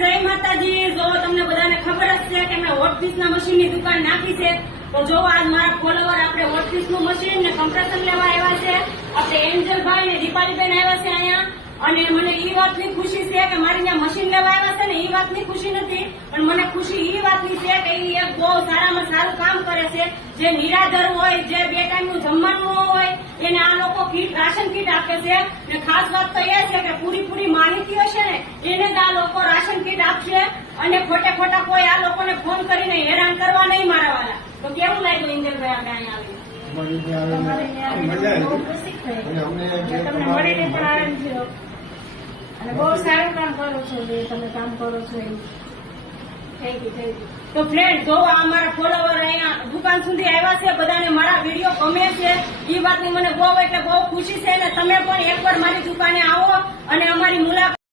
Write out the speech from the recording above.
જય માતાજી। જો તમને બધાને ખબર જ છે કે મેં હોટપીસના મશીનની દુકાન નાખી છે, તો જો આજ મારા ફોલોવર આપણે હોટપીસનું મશીન ને કમ્પ્રેસર લેવા આવ્યા છે। આપણે એન્જલભાઈ ને દીપાલીબેન આવ્યા છે અહીંયા, અને મને એ વાતની ખુશી છે કે મારી ત્યાં મશીન લેવા આવ્યા છે ને એ વાતની ખુશી નથી, પણ મને ખુશી એ વાતની છે કે એ એક બહુ સારામાં સારું કામ કરે છે। જે નિરાધાર હોય, જે 2 ટાઈમનું જમવાનું હોય, એને આ લોકો કીટ, રાશન કીટ આપે છે। ને ખાસ વાત તો એ છે કે પૂરી માહિતી હશે ને એને જ આ લોકો રાશન કીટ આપશે, અને ખોટા કોઈ આ લોકોને ફોન કરીને હેરાન કરવા નહીં મારા વાળા। તો કેવું લાગ્યું ઇન્દરભાઈ આપણે અહીંયા આવી? તમને મળીને પણ આનંદ થયો, અને બહુ સારું કામ કરો છો, જે તમે કામ કરો છો એ થેન્ક યુ। તો ફ્રેન્ડ, જો અમારા ફોલોવર અહીંયા દુકાન સુધી આવ્યા છે, બધાને મારા વિડીયો ગમે છે, એ વાતની મને બહુ એટલે બહુ ખુશી છે। અને તમે પણ એકવાર મારી દુકાને આવો અને અમારી મુલાકાત